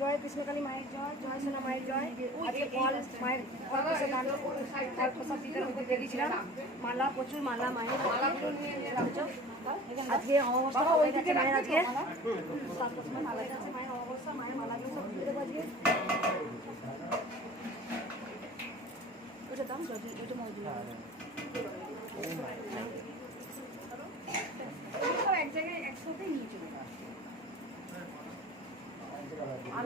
জয় কৃষ্ণকালী মায়ের জয় জয় সোনা মায়ের জয়। আজকে ফল মায়ের ফল বসে গান ফল প্রসাদ দিতে দেখেছিলাম মালা প্রচুর মালা মায়ের। আজকে অমাবস্যা হয়ে গেছে মায়ের আজকে। সাতটার সময় মালা দিচ্ছে মায়ের অমাবস্যা মায়ের সব আজকে ওটা দাম যদি ওটা মজুরি এক জায়গায় একসাথে নিয়ে চলে যাবে। আনছে আনছে কোথায় গেলি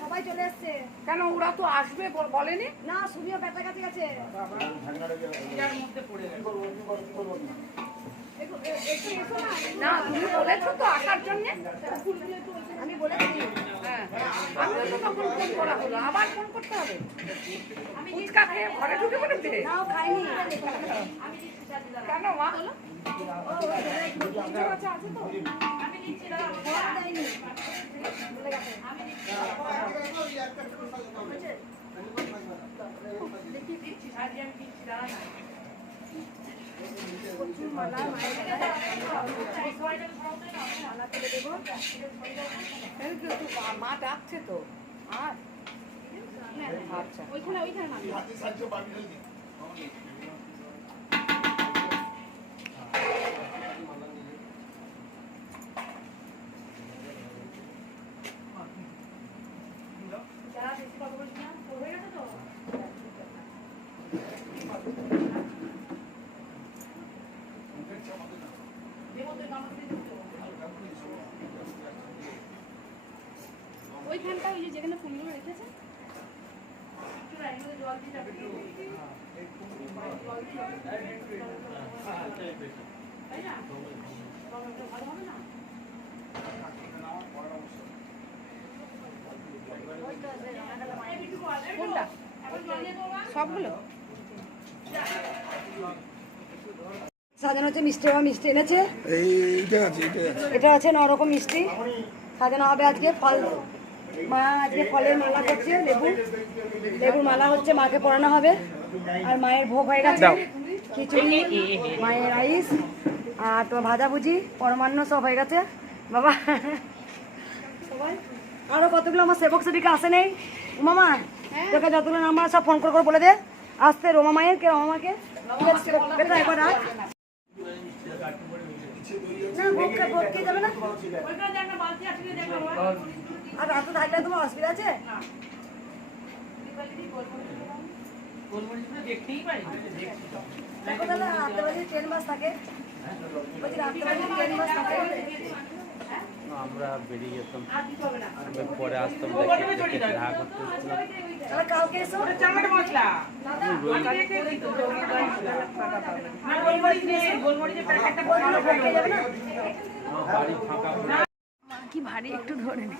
সবাই চলে এসছে কেন ওরা তো আসবে বলেনি না সুমিও ব্যাটার কাছে গেছে না না তুমি বলেছ তো আসার জন্য আমি বলেছি হ্যাঁ আমিও তো তখন ফোন করা হলো আবার ফোন করতে হবে ফুচকা খেয়ে ঘরে ঢুকে পড়েছে খাইনি কেন মা আছে তো মা- ডাকছে তো আর আচ্ছা ওইখানে ওইখানে যারা বেশি কথা বলছি না তো হয়ে গেছে তো ওইখানটা ওই যে যেখানে ফুলগুলো রেখেছে কোনটা? সবগুলো? সাজানো হচ্ছে মিষ্টি বা মিষ্টি এনেছে? এটা আছে ন রকম মিষ্টি। সাজানো হবে আজকে ফল। মা আজকে ফলের মালা করছে লেবু। লেবুর মালা হচ্ছে মাকে পরানো হবে। আর মায়ের ভোগ হয়ে গেছে। খিচুড়ি মায়ের রাইস আর তোমার ভাজাভুজি পরমান্ন সব হয়ে গেছে। বাবা। সবাই আরও কতগুলো আমার সেবক সেবিকা আসে নেই? উমামা তোকে যতগুলো নাম্বার সব ফোন করে করে বলে দে। আসতে রোমা মায়ের কে রমা মাকে? না যাবে না। আর রাতে থাকলে তোমার অসুবিধা আছে? দেখো তাহলে রাত্রে বাজে ট্রেন বাস থাকে। বলছি ট্রেন বাস থাকে। আমরা বেরিয়ে যেতাম। পরে আসতাম কি ভারী একটু ধরে নে।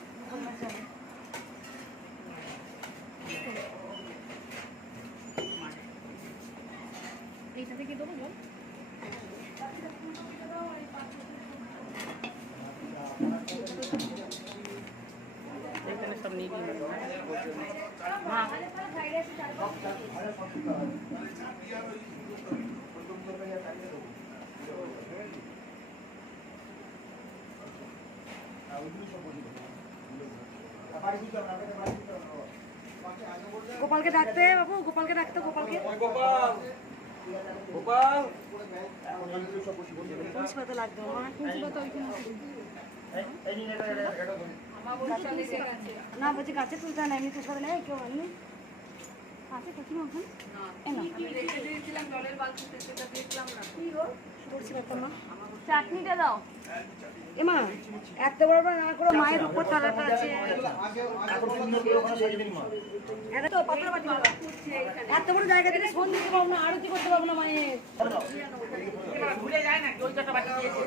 এইটা থেকে দেবো জল এখানে সব নিয়ে নিয়ে নেব। গোপালকে ডাকতে বাবু গোপালকে ডাকতে গোপালকে। তুলসী পাতা লাগবে আমার তুলসী পাতা ওইখানে না বলছি গাছে তুলতে না এমনি তুলতে হবে না কেউ এমনি আছে তো কি ওখানে গো? তুলসী চাটনিটা দাও। এমা এত বড় বড় না করে মায়ের উপর থালাটা আছে। এটা তো পাতলা। বাটি এত বড় জায়গা থেকে ফোন দিতে পারব না আরতি করতে পারব না মায়ের। ভুলে যায় না ওই জন্য বাটি দিয়েছে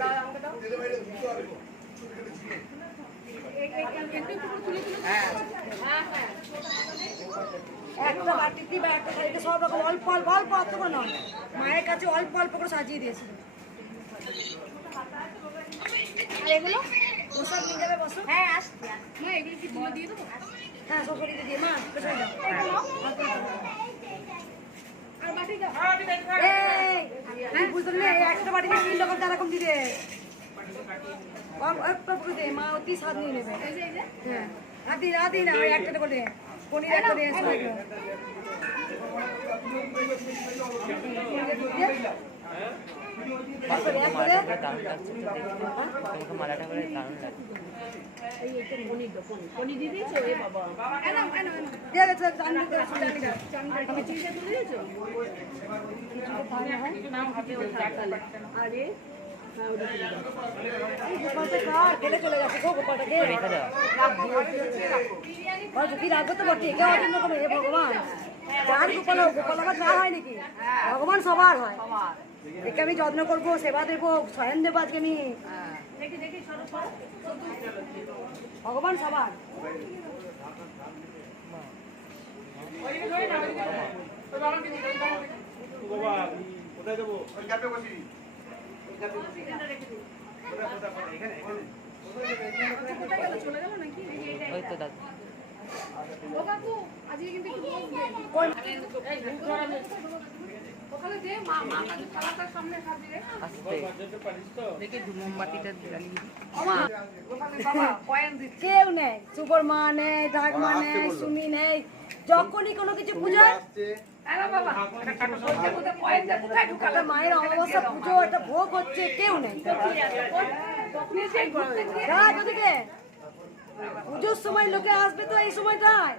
দাও, আমাকে দাও। একটা বাটিতে বা একটা থালিতে সব রকম অল্প অল্প অল্প করে নয়। মায়ের কাছে অল্প অল্প করে সাজিয়ে দিয়েছিল আর এগুলো? ওসব নিয়ে যাবে বসো। হ্যাঁ আসছি না এগুলো কি তুলে দিয়ে দেবো? হ্যাঁ শ্বশুরিতে দিয়ে মা পেছনে যাও আর বাটি দাও। এই, বুঝতে পারলি? একটা বাটিতে তিন রকম চার রকম দিবে অল্প অল্প করে মা অতি স্বাদ নিয়ে নেবে। হ্যাঁ। আদি আদি না একটা করে মালাটা দারুণ লাগছে তোমাকে মালাটা করে দারুণ লাগছে আরে। ভগবান। হয় নাকি? ভগবান সবার হয় একে আমি যত্ন করব সেবা দেবো শয়ন দেবো আজকে আমি ভগবান সবার ওই তো দাদা ও কাকু আজকে কিন্তু ওখানে যে মা মা কাজু খালাটার সামনে সাজিয়ে আসতে আমা ওখানে বাবা কয়েন দিচ্ছে কেউ নেই। সুপর মা নেই ডাক মা নেই সুমি নেই। যখনই কোনো কিছু পুজো মায়ের অমাবস্যা পুজো একটা ভোগ হচ্ছে কেউ নেই। পুজোর সময় লোকে আসবে তো এই সময়টায়।